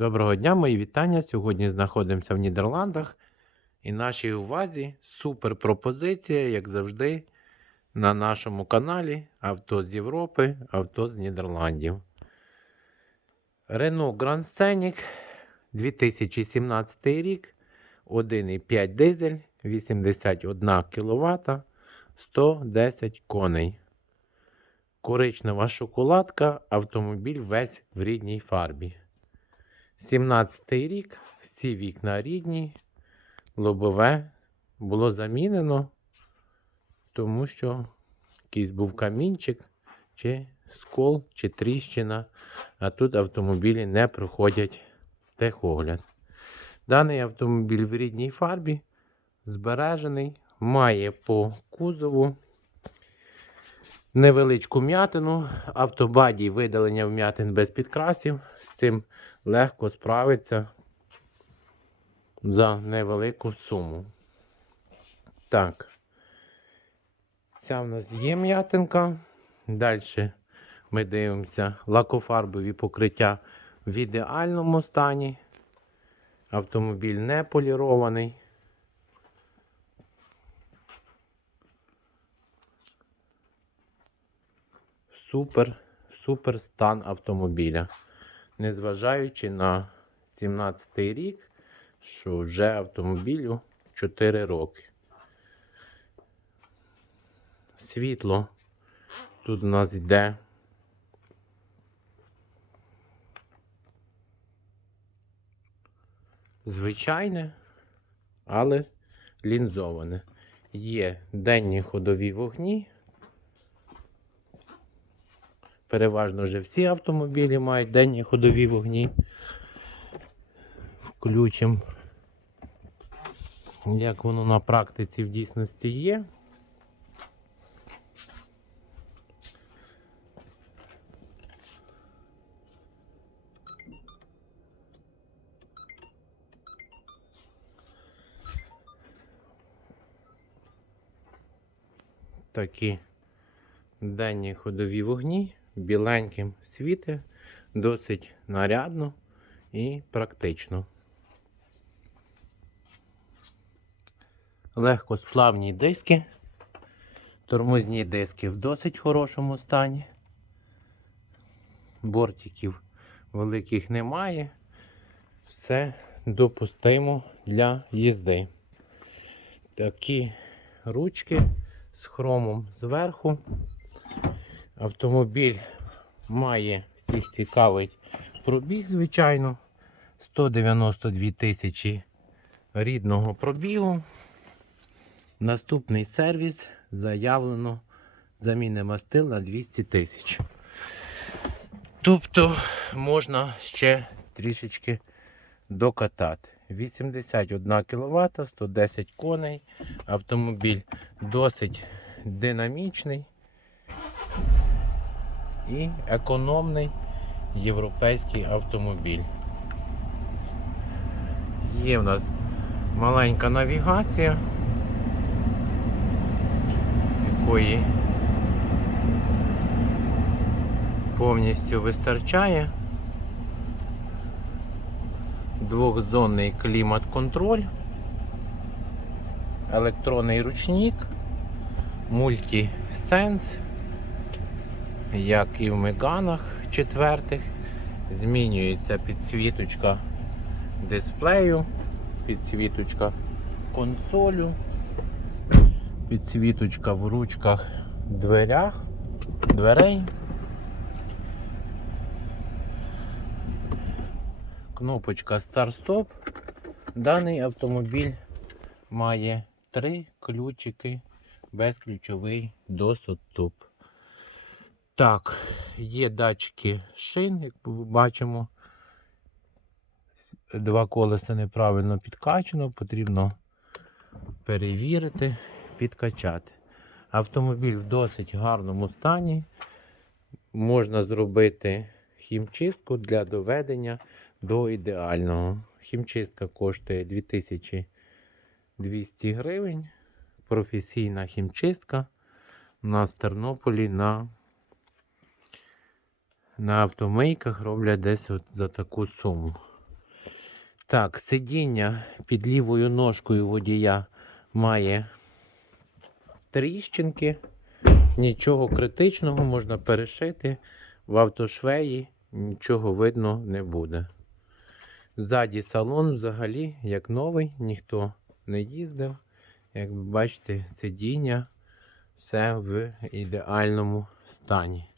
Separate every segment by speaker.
Speaker 1: Доброго дня, мої вітання. Сьогодні знаходимося в Нідерландах. І нашій увазі супер пропозиція, як завжди, на нашому каналі Авто з Європи, авто з Нідерландів. Renault Grand Scenic 2017 рік. 1,5 дизель, 81 кВт, 110 коней. Коричнева шоколадка, автомобіль весь в рідній фарбі. 17 рік, всі вікна рідні, лобове було замінено, тому що якийсь був камінчик, чи скол, чи тріщина, а тут автомобілі не проходять техогляд. Даний автомобіль в рідній фарбі збережений, має по кузову невеличку м'ятину, автобаді видалення вм'ятин без підкрасів. З цим легко справиться за невелику суму. Так. Ця в нас є м'ятинка. Далі ми дивимося лакофарбові покриття в ідеальному стані. Автомобіль не полірований. Супер, супер стан автомобіля. Незважаючи на 17 й рік, що вже автомобілю 4 роки. Світло тут у нас йде. Звичайне, але лінзоване. Є денні ходові вогні. Переважно вже всі автомобілі мають денні ходові вогні. Включимо, як воно на практиці в дійсності є. Такі денні ходові вогні біленьким світе, досить нарядно і практично. Легкосплавні диски, тормозні диски в досить хорошому стані. Бортиків великих немає. Все допустимо для їзди. Такі ручки з хромом зверху. Автомобіль має всіх цікавить пробіг, звичайно. 192 тисячі рідного пробігу. Наступний сервіс заявлено заміни мастил на 200 тисяч. Тобто можна ще трішечки докатати. 81 кВт, 110 коней. Автомобіль досить динамічний і економний європейський автомобіль. Є в нас маленька навігація, якої повністю вистачає. Двохзонний клімат-контроль, електронний ручник, мультисенс як і в меганах четвертих. Змінюється підсвіточка дисплею, підсвіточка консолю, підсвіточка в ручках дверях, дверей. Кнопочка старт-стоп. Даний автомобіль має три ключики безключовий доступ. Так, є датчики шин, як ми бачимо. Два колеса неправильно підкачано, потрібно перевірити, підкачати. Автомобіль в досить гарному стані. Можна зробити хімчистку для доведення до ідеального. Хімчистка коштує 2200 гривень. Професійна хімчистка у нас в Тернополі на на автомийках роблять десь от за таку суму. Так, сидіння під лівою ножкою водія має тріщинки. Нічого критичного можна перешити в автошвеї, нічого видно не буде. Ззаді салон взагалі як новий, ніхто не їздив. Як ви бачите, сидіння все в ідеальному стані.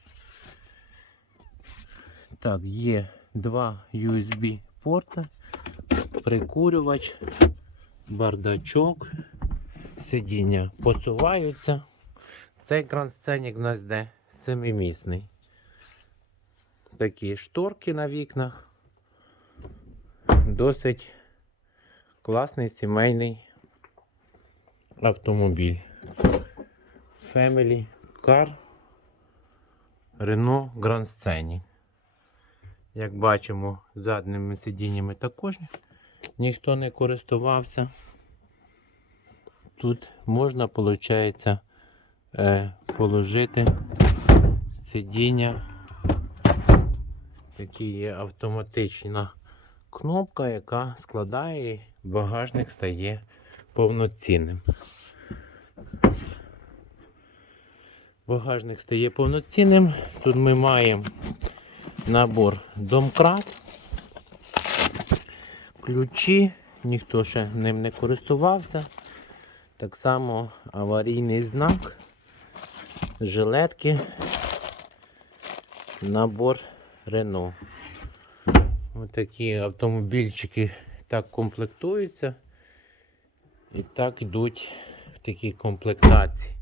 Speaker 1: Так, є два USB порти, прикурювач, бардачок, сидіння посуваються. Цей кран-сценік в нас йде семимісний. Такі шторки на вікнах. Досить класний сімейний автомобіль. Family Car Renault Grand Scenic. Як бачимо, задніми сидіннями також ніхто не користувався. Тут можна, виходить, е, положити сидіння. Такі є автоматична кнопка, яка складає і багажник стає повноцінним. Багажник стає повноцінним. Тут ми маємо набор домкрат, ключі, ніхто ще ним не користувався. Так само аварійний знак, жилетки, набор Renault. Ось такі автомобільчики так комплектуються і так йдуть в такій комплектації.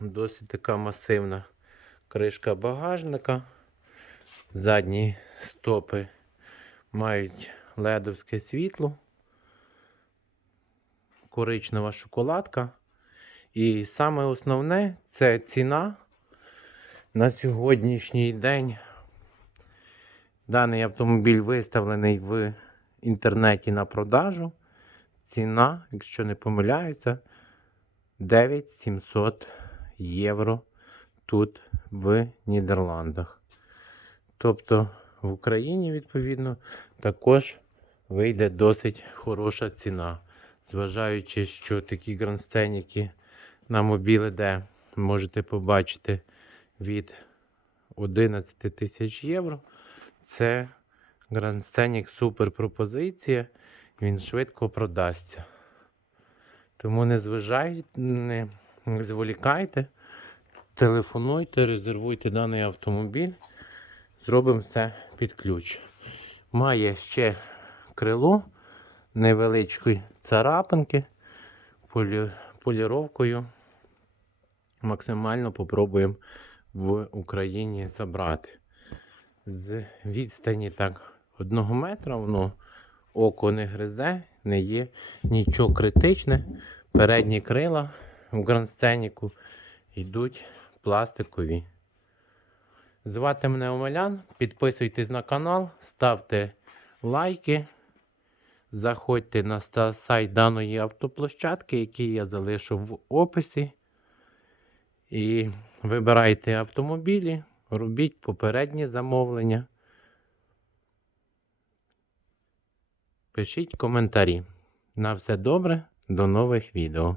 Speaker 1: Досить така масивна кришка багажника. Задні стопи мають ледовське світло, коричнева шоколадка. І саме основне це ціна на сьогоднішній день. Даний автомобіль виставлений в інтернеті на продажу. Ціна, якщо не помиляюся, 9700 євро тут в Нідерландах. Тобто в Україні, відповідно, також вийде досить хороша ціна. Зважаючи, що такі грандсценіки на мобілі, де можете побачити від 11 тисяч євро. Це Scenic супер пропозиція. Він швидко продасться. Тому не зважайте, не зволікайте, телефонуйте, резервуйте даний автомобіль. Зробимо все під ключ. Має ще крило невеличкої царапинки, полі, поліровкою. Максимально попробуємо в Україні забрати. З відстані так одного метра воно око не гризе, не є нічого критичне. Передні крила в грандсценіку йдуть пластикові. Звати мене Омелян. Підписуйтесь на канал, ставте лайки. Заходьте на сайт даної автоплощадки, який я залишу в описі. І вибирайте автомобілі, робіть попередні замовлення. Пишіть коментарі. На все добре, до нових відео.